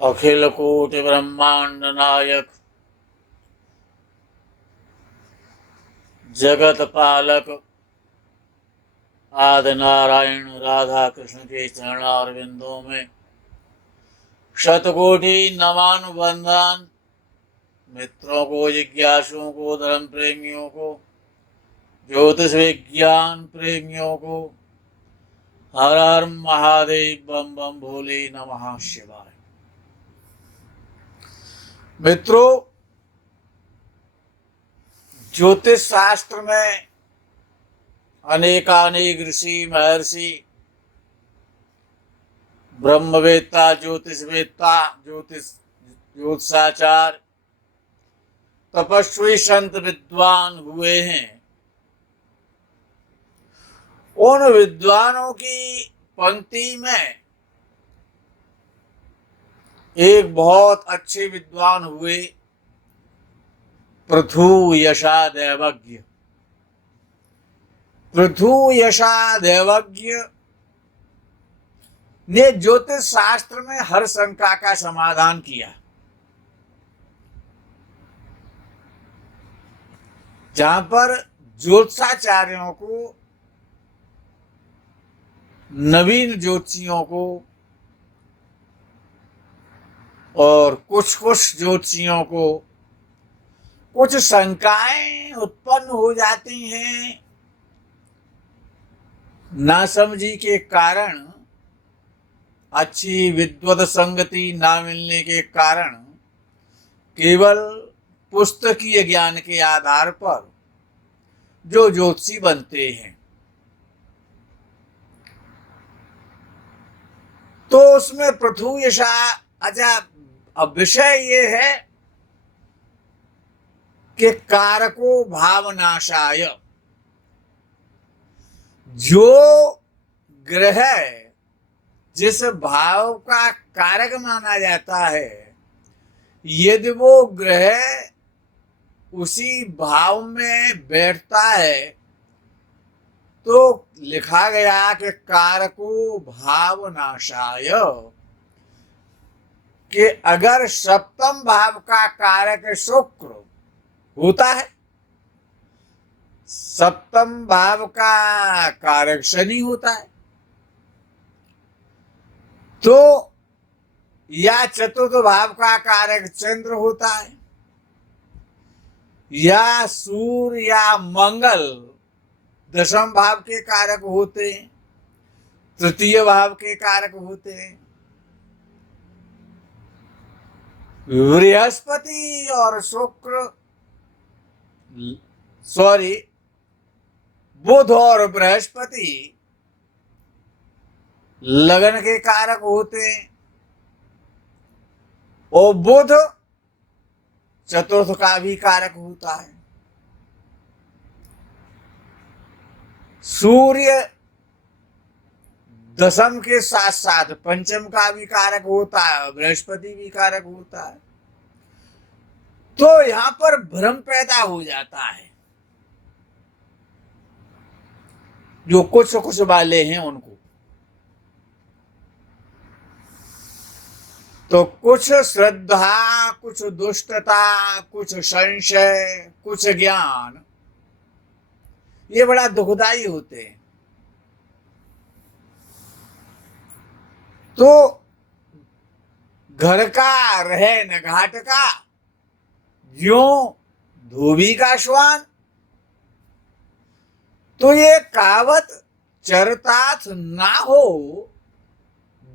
अखिल कोटि ब्रह्मांड नायक जगत पालक आदि नारायण राधा कृष्ण के चरणारविंदों में शतकोटि नमानुबंधन। मित्रों को, जिज्ञासुओं को, धर्म प्रेमियों को, ज्योतिष विज्ञान प्रेमियों को हर हर महादेव, बम बम भोले, नमः शिवाय। मित्रों, ज्योतिष शास्त्र में अनेकानेक ऋषि महर्षि, ब्रह्मवेत्ता, ज्योतिषवेत्ता, ज्योतिषाचार्य, तपस्वी, संत, विद्वान हुए हैं। उन विद्वानों की पंक्ति में एक बहुत अच्छे विद्वान हुए पृथु यशा दैवज्ञ। पृथु यशा दैवज्ञ ने ज्योतिष शास्त्र में हर शंका का समाधान किया। जहां पर ज्योतिषाचार्यों को, नवीन ज्योतिषियों को और कुछ ज्योतिषियों को कुछ शंकाएं उत्पन्न हो जाती हैं, नासमझी के कारण, अच्छी विद्वत संगति ना मिलने के कारण, केवल पुस्तकीय ज्ञान के आधार पर जो ज्योतिषी बनते हैं, तो उसमें पृथु यशा। अच्छा, अब विषय ये है कि कारको भावनाशाय, जो ग्रह जिस भाव का कारक माना जाता है, यदि वो ग्रह उसी भाव में बैठता है तो लिखा गया कि कारको भावनाशाय, कि अगर सप्तम भाव का कारक शुक्र होता है, सप्तम भाव का कारक शनि होता है, तो या चतुर्थ भाव का कारक चंद्र होता है, या सूर्य या मंगल दशम भाव के कारक होते हैं, तृतीय भाव के कारक होते हैं। बृहस्पति और शुक्र, सॉरी, बुध और बृहस्पति लगन के कारक होते हैं, और बुध चतुर्थ का भी कारक होता है। सूर्य दशम के साथ साथ पंचम का भी कारक होता है, बृहस्पति भी कारक होता है। तो यहां पर भ्रम पैदा हो जाता है, जो कुछ वाले हैं उनको। तो कुछ श्रद्धा, कुछ दुष्टता, कुछ संशय, कुछ ज्ञान, ये बड़ा दुखदाई होते हैं। तो घर का रहे न घाट का, ज्यों धोबी का श्वान। तो ये कहावत चरितार्थ ना हो,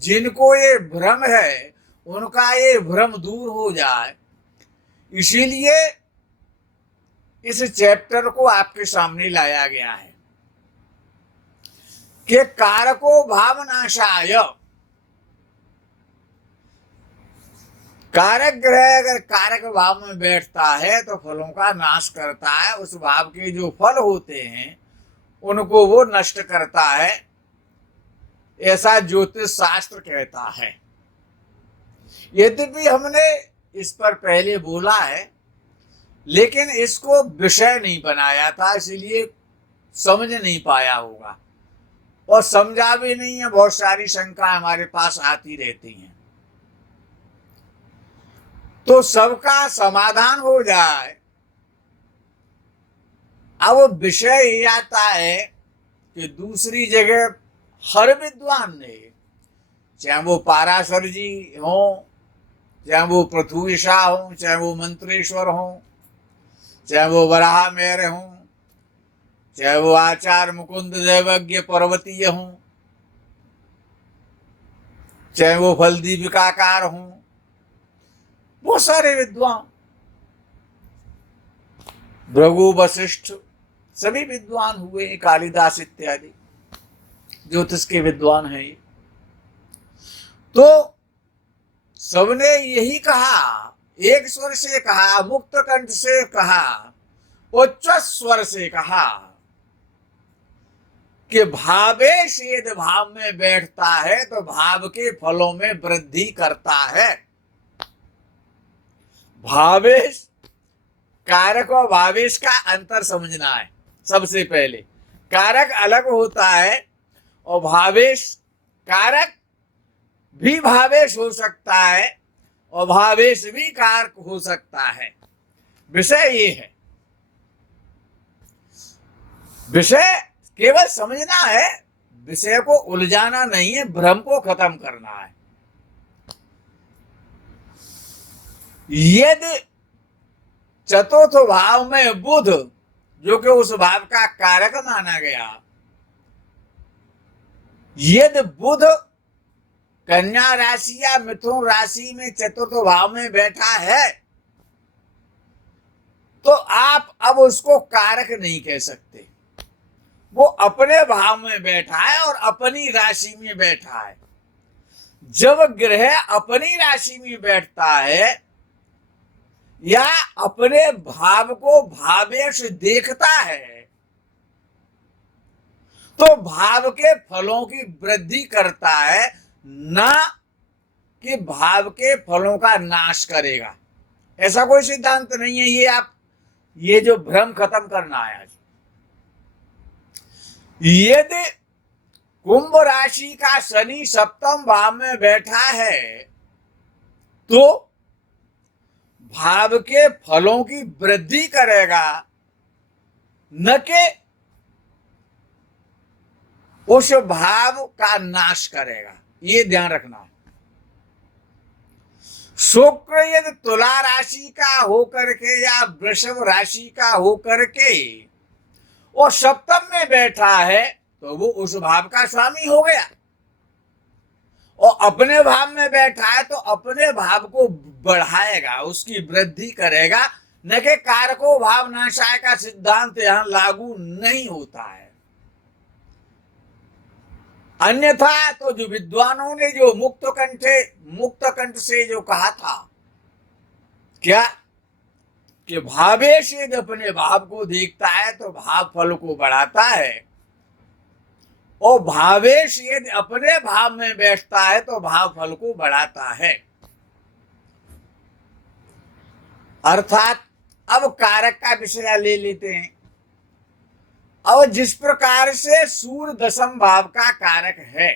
जिनको ये भ्रम है उनका ये भ्रम दूर हो जाए, इसीलिए इस चैप्टर को आपके सामने लाया गया है कि कारको भावनाशाय। कारक ग्रह अगर कारक भाव में बैठता है तो फलों का नाश करता है, उस भाव के जो फल होते हैं उनको वो नष्ट करता है, ऐसा ज्योतिष शास्त्र कहता है। यद्यपि हमने इस पर पहले बोला है, लेकिन इसको विषय नहीं बनाया था, इसलिए समझ नहीं पाया होगा, और समझा भी नहीं है। बहुत सारी शंका हमारे पास आती रहती हैं। तो सबका समाधान हो जाए। अब विषय ये आता है कि दूसरी जगह हर विद्वान ने, चाहे वो पाराशर जी हो, चाहे वो पृथुषा हो, चाहे वो मंत्रेश्वर हो, चाहे वो वराह मेहर हो, चाहे वो आचार्य मुकुंद देवज्ञ पर्वतीय हो, चाहे वो फलदीपिकाकार हो, वो सारे विद्वान, भृगु वशिष्ठ सभी विद्वान हुए, कालिदास इत्यादि ज्योतिष के विद्वान हैं ये। तो सबने यही कहा, एक स्वर से कहा, मुक्त कंठ से कहा, उच्च स्वर से कहा कि भावेश यदि भाव में बैठता है तो भाव के फलों में वृद्धि करता है। भावेश, कारक और भावेश का अंतर समझना है सबसे पहले। कारक अलग होता है और भावेश, कारक भी भावेश हो सकता है और भावेश भी कारक हो सकता है। विषय ये है, विषय केवल समझना है, विषय को उलझाना नहीं है, भ्रम को खत्म करना है। यदि चतुर्थ भाव में बुध, जो कि उस भाव का कारक माना गया, यदि बुध कन्या राशि या मिथुन राशि में चतुर्थ भाव में बैठा है तो आप अब उसको कारक नहीं कह सकते। वो अपने भाव में बैठा है और अपनी राशि में बैठा है। जब ग्रह अपनी राशि में बैठता है या अपने भाव को भावेश देखता है तो भाव के फलों की वृद्धि करता है, ना कि भाव के फलों का नाश करेगा। ऐसा कोई सिद्धांत नहीं है। ये जो भ्रम खत्म करना है आज। यदि कुंभ राशि का शनि सप्तम भाव में बैठा है तो भाव के फलों की वृद्धि करेगा, न कि उस भाव का नाश करेगा। ये ध्यान रखना है। शुक्र यदि तुला राशि का होकर के या वृषभ राशि का होकर के और सप्तम में बैठा है तो वो उस भाव का स्वामी हो गया, और अपने भाव में बैठा है तो अपने भाव को बढ़ाएगा, उसकी वृद्धि करेगा, न कि कारको भाव नाशाय का सिद्धांत यहां लागू नहीं होता है। अन्यथा तो जो विद्वानों ने जो मुक्त कंठ से जो कहा था, क्या कि भावेश यदि अपने भाव को देखता है तो भाव फल को बढ़ाता है, और भावेश यदि अपने भाव में बैठता है तो भाव फल को बढ़ाता है। अर्थात अब कारक का विषय ले लेते हैं। अब जिस प्रकार से सूर्य दशम भाव का कारक है,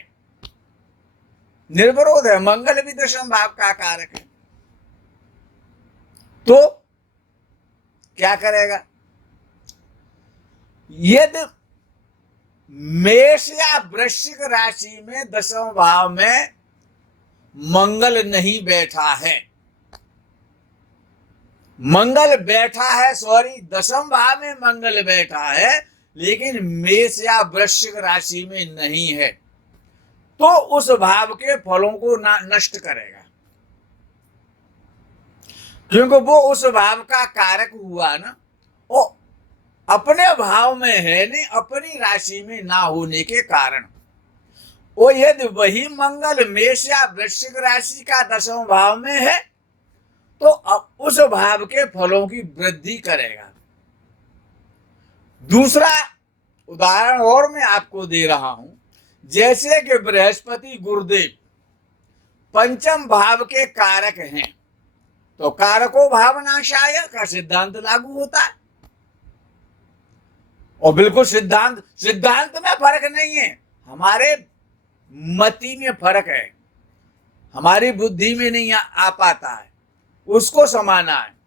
निर्विरोध है, मंगल भी दशम भाव का कारक है, तो क्या करेगा? यदि मेष या वृश्चिक राशि में दशम भाव में मंगल नहीं बैठा है, मंगल बैठा है, सॉरी, दशम भाव में मंगल बैठा है लेकिन मेष या वृश्चिक राशि में नहीं है, तो उस भाव के फलों को नष्ट करेगा, क्योंकि वो उस भाव का कारक हुआ ना, वो अपने भाव में है नहीं, अपनी राशि में ना होने के कारण। वो यदि वही मंगल मेष या वृश्चिक राशि का दशम भाव में है तो उस भाव के फलों की वृद्धि करेगा। दूसरा उदाहरण और मैं आपको दे रहा हूं, जैसे कि बृहस्पति गुरुदेव पंचम भाव के कारक हैं तो कारको भाव नाशाय का सिद्धांत लागू होता है। और बिल्कुल सिद्धांत में फर्क नहीं है, हमारे मति में फर्क है, हमारी बुद्धि में नहीं आ पाता है। उसको समाना है।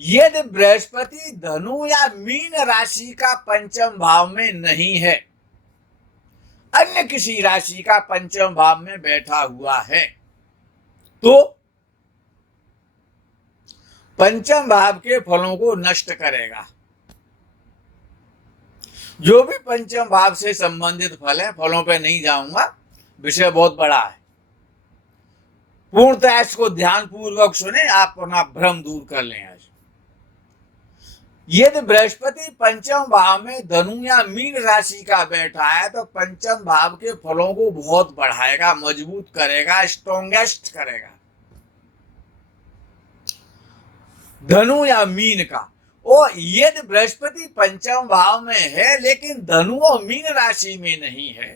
यदि बृहस्पति धनु या मीन राशि का पंचम भाव में नहीं है, अन्य किसी राशि का पंचम भाव में बैठा हुआ है, तो पंचम भाव के फलों को नष्ट करेगा। जो भी पंचम भाव से संबंधित फल है, फलों पे नहीं जाऊंगा, विषय बहुत बड़ा है, पूर्णतः इसको ध्यान पूर्वक सुने, आप अपना भ्रम दूर कर लें। आज यदि बृहस्पति पंचम भाव में धनु या मीन राशि का बैठा है तो पंचम भाव के फलों को बहुत बढ़ाएगा, मजबूत करेगा, स्ट्रॉन्गेस्ट करेगा। धनु या मीन का, और यदि बृहस्पति पंचम भाव में है लेकिन धनु और मीन राशि में नहीं है,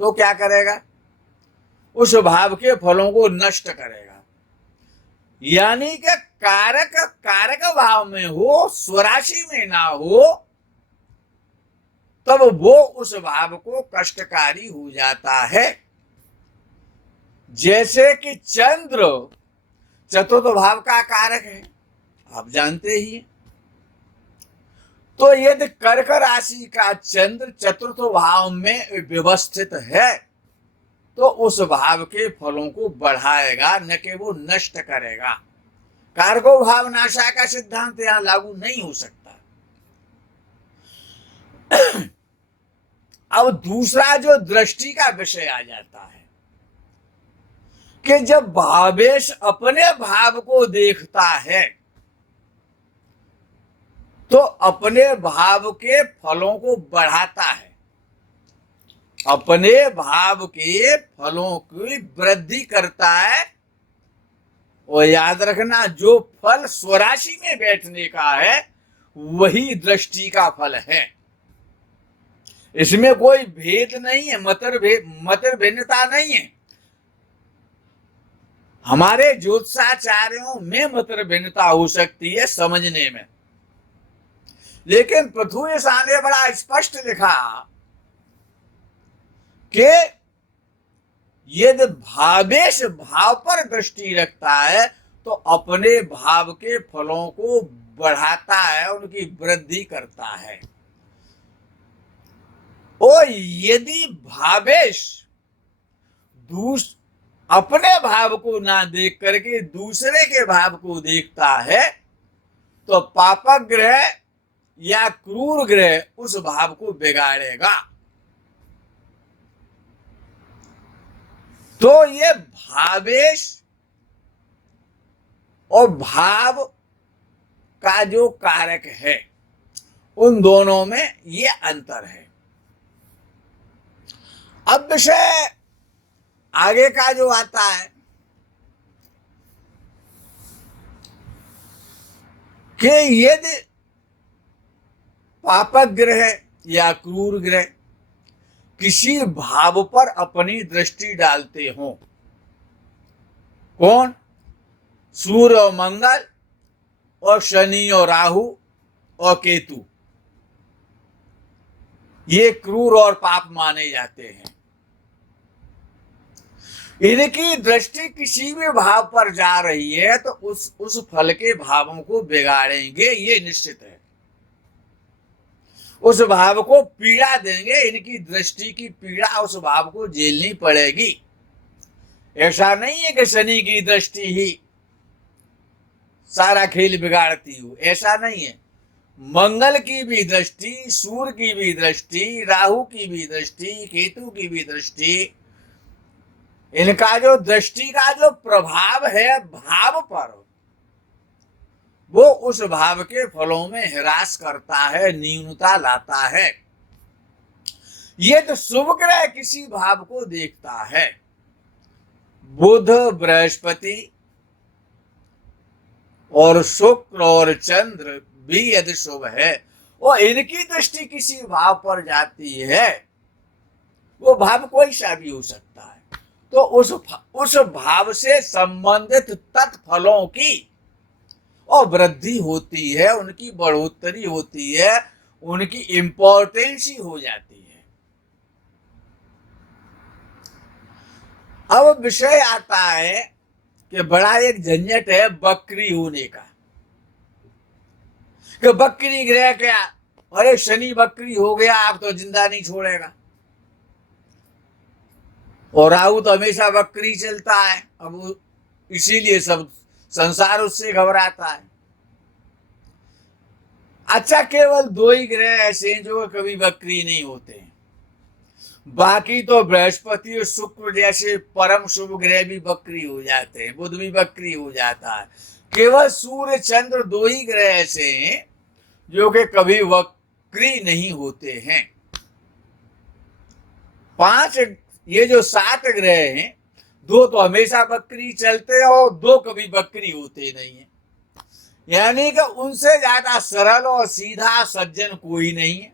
तो क्या करेगा? उस भाव के फलों को नष्ट करेगा। यानी कि कारक भाव में हो, स्वराशि में ना हो, तब वो उस भाव को कष्टकारी हो जाता है। जैसे कि चंद्र चतुर्थ भाव का कारक है, आप जानते ही। तो यदि कर्क राशि का चंद्र चतुर्थ भाव में व्यवस्थित है तो उस भाव के फलों को बढ़ाएगा, न कि वो नष्ट करेगा। कारको भाव नाशा का सिद्धांत यहां लागू नहीं हो सकता। अब दूसरा जो दृष्टि का विषय आ जाता है कि जब भावेश अपने भाव को देखता है तो अपने भाव के फलों को बढ़ाता है, अपने भाव के फलों की वृद्धि करता है। और याद रखना, जो फल स्वराशि में बैठने का है वही दृष्टि का फल है। इसमें कोई भेद नहीं है, मत भिन्नता नहीं है। हमारे ज्योतिषाचार्यों में मत भिन्नता हो सकती है समझने में, लेकिन पृथ्वी शाह ने बड़ा स्पष्ट लिखा कि यदि भावेश भाव पर दृष्टि रखता है तो अपने भाव के फलों को बढ़ाता है, उनकी वृद्धि करता है। और यदि भावेश अपने भाव को ना देख करके दूसरे के भाव को देखता है तो पापक ग्रह या क्रूर ग्रह उस भाव को बिगाड़ेगा। तो ये भावेश और भाव का जो कारक है, उन दोनों में ये अंतर है। अब विषय आगे का जो आता है कि यदि पापक ग्रह या क्रूर ग्रह किसी भाव पर अपनी दृष्टि डालते हो, कौन? सूर्य और मंगल और शनि और राहु और केतु, ये क्रूर और पाप माने जाते हैं। इनकी दृष्टि किसी भी भाव पर जा रही है तो उस फल के भावों को बिगाड़ेंगे, ये निश्चित है। उस भाव को पीड़ा देंगे, इनकी दृष्टि की पीड़ा उस भाव को झेलनी पड़ेगी। ऐसा नहीं है कि शनि की दृष्टि ही सारा खेल बिगाड़ती हो, ऐसा नहीं है। मंगल की भी दृष्टि, सूर्य की भी दृष्टि, राहु की भी दृष्टि, केतु की भी दृष्टि, इनका जो दृष्टि का जो प्रभाव है भाव पर, वो उस भाव के फलों में ह्रास करता है, न्यूनता लाता है। ये तो शुभ ग्रह किसी भाव को देखता है, बुध, बृहस्पति और शुक्र और चंद्र भी यदि शुभ है और इनकी दृष्टि किसी भाव पर जाती है, वो भाव कोई सा भी हो सकता है, तो उस भाव से संबंधित तत्फलों की और वृद्धि होती है, उनकी बढ़ोतरी होती है, उनकी इंपॉर्टेंस ही हो जाती है। अब विषय आता है कि बड़ा एक झंझट है बकरी होने का, कि बकरी ग्रह क्या, अरे शनि बकरी हो गया आप तो जिंदा नहीं छोड़ेगा, और राहु तो हमेशा बकरी चलता है। अब इसीलिए सब संसार उससे घबराता है। अच्छा, केवल दो ही ग्रह ऐसे हैं जो कभी बकरी नहीं होते हैं, बाकी तो बृहस्पति और शुक्र जैसे परम शुभ ग्रह भी बकरी हो जाते हैं, बुध भी बकरी हो जाता है। केवल सूर्य चंद्र दो ही ग्रह ऐसे हैं जो कि कभी बकरी नहीं होते हैं। पांच, ये जो सात ग्रह हैं, दो तो हमेशा बकरी चलते हैं और दो कभी बकरी होते नहीं है। यानी कि उनसे ज्यादा सरल और सीधा सज्जन कोई नहीं है।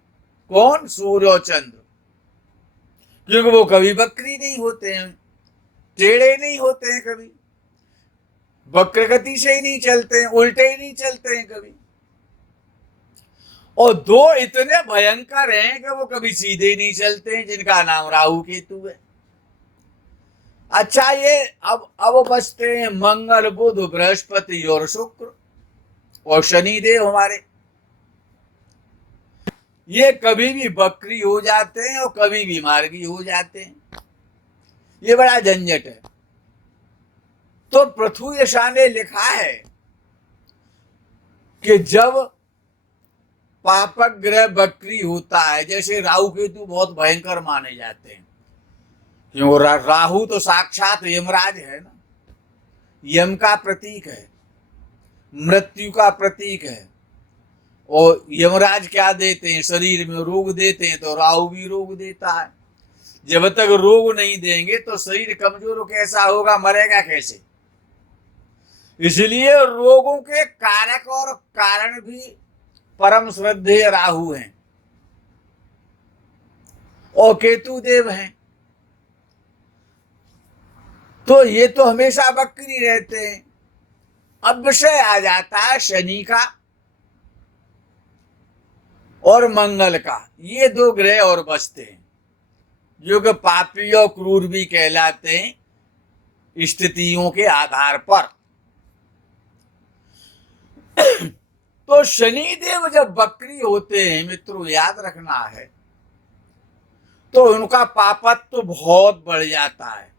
कौन? सूर्य और चंद्र, क्योंकि वो कभी बकरी नहीं होते हैं, टेढ़े नहीं होते हैं, कभी वक्र गति से ही नहीं चलते हैं, उल्टे ही नहीं चलते हैं कभी। और दो इतने भयंकर हैं कि वो कभी सीधे नहीं चलते हैं, जिनका नाम राहु केतु है। अच्छा, ये अब बचते हैं मंगल बुध बृहस्पति और शुक्र और शनिदेव हमारे। ये कभी भी बकरी हो जाते हैं और कभी भी मार्गी हो जाते हैं। ये बड़ा झंझट है। तो पृथु यशा ने लिखा है कि जब पापक ग्रह बकरी होता है, जैसे राहु केतु बहुत भयंकर माने जाते हैं, क्योंकि राहु तो साक्षात यमराज है ना, यम का प्रतीक है, मृत्यु का प्रतीक है। और यमराज क्या देते हैं? शरीर में रोग देते हैं, तो राहु भी रोग देता है। जब तक रोग नहीं देंगे तो शरीर कमजोर कैसा होगा, मरेगा कैसे? इसलिए रोगों के कारक और कारण भी परम श्रद्धेय राहु हैं और केतु देव हैं। तो ये तो हमेशा बकरी रहते हैं। अब विषय आ जाता है शनि का और मंगल का। ये दो ग्रह और बचते हैं जो कि पापी और क्रूर भी कहलाते हैं स्थितियों के आधार पर। तो शनिदेव जब बकरी होते हैं, मित्रों याद रखना है, तो उनका पापत्व तो बहुत बढ़ जाता है।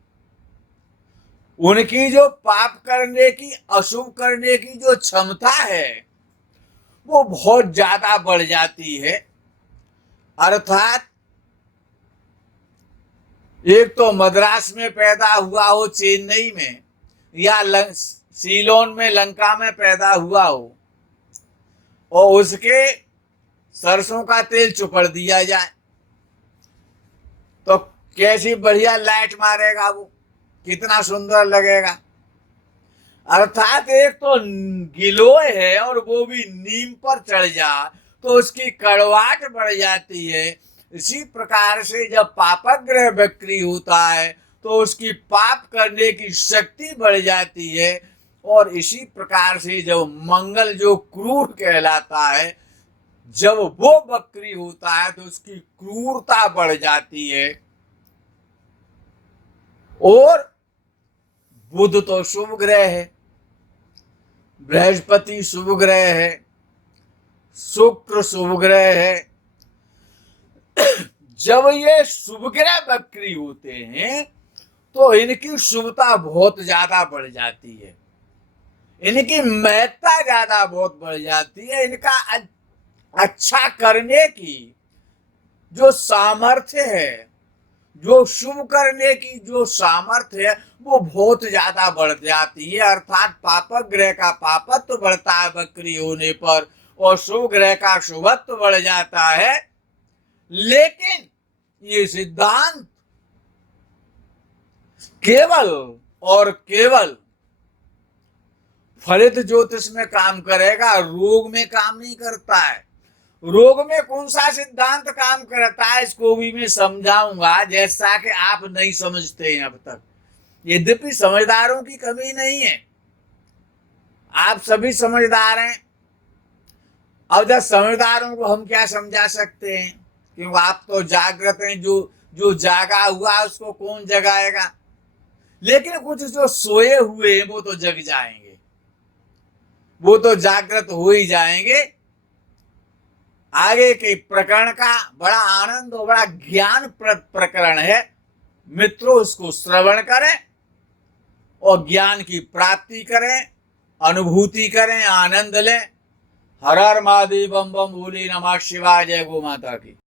उनकी जो पाप करने की, अशुभ करने की जो क्षमता है वो बहुत ज्यादा बढ़ जाती है। अर्थात एक तो मद्रास में पैदा हुआ हो, चेन्नई में, या सीलोन में, लंका में पैदा हुआ हो, और उसके सरसों का तेल चुपड़ दिया जाए तो कैसी बढ़िया लाइट मारेगा वो, कितना सुंदर लगेगा। अर्थात एक तो गिलोय है और वो भी नीम पर चढ़ जा तो उसकी कड़वाहट बढ़ जाती है। इसी प्रकार से जब पापक ग्रह बकरी होता है तो उसकी पाप करने की शक्ति बढ़ जाती है। और इसी प्रकार से जब मंगल जो क्रूर कहलाता है, जब वो बकरी होता है तो उसकी क्रूरता बढ़ जाती है। और बुध तो शुभ ग्रह है, बृहस्पति शुभ ग्रह है, शुक्र शुभ ग्रह है। जब ये शुभ ग्रह बकरी होते हैं तो इनकी शुभता बहुत ज्यादा बढ़ जाती है, इनकी महत्ता ज्यादा बहुत बढ़ जाती है। इनका अच्छा करने की जो सामर्थ्य है, जो शुभ करने की जो सामर्थ्य है, वो बहुत ज्यादा बढ़ जाती है। अर्थात पापक ग्रह का पापत्व बढ़ता है बकरी होने पर और शुभ ग्रह का शुभत्व बढ़ जाता है। लेकिन ये सिद्धांत केवल और केवल फलित ज्योतिष में काम करेगा, रोग में काम नहीं करता है। रोग में कौन सा सिद्धांत काम करता है इसको भी मैं समझाऊंगा, जैसा कि आप नहीं समझते हैं अब तक। यद्यपि समझदारों की कमी नहीं है, आप सभी समझदार हैं। अब जब समझदारों को हम क्या समझा सकते हैं, क्योंकि आप तो जागृत हैं। जो जागा हुआ उसको कौन जगाएगा। लेकिन कुछ जो सोए हुए हैं वो तो जग जाएंगे, वो तो जागृत हो ही जाएंगे। आगे के प्रकरण का बड़ा आनंद और बड़ा ज्ञान प्रकरण है। मित्रों, इसको श्रवण करें और ज्ञान की प्राप्ति करें, अनुभूति करें, आनंद लें। हर हर महादेव, बम बम भोले, नमः शिवाय, जय गो माता की।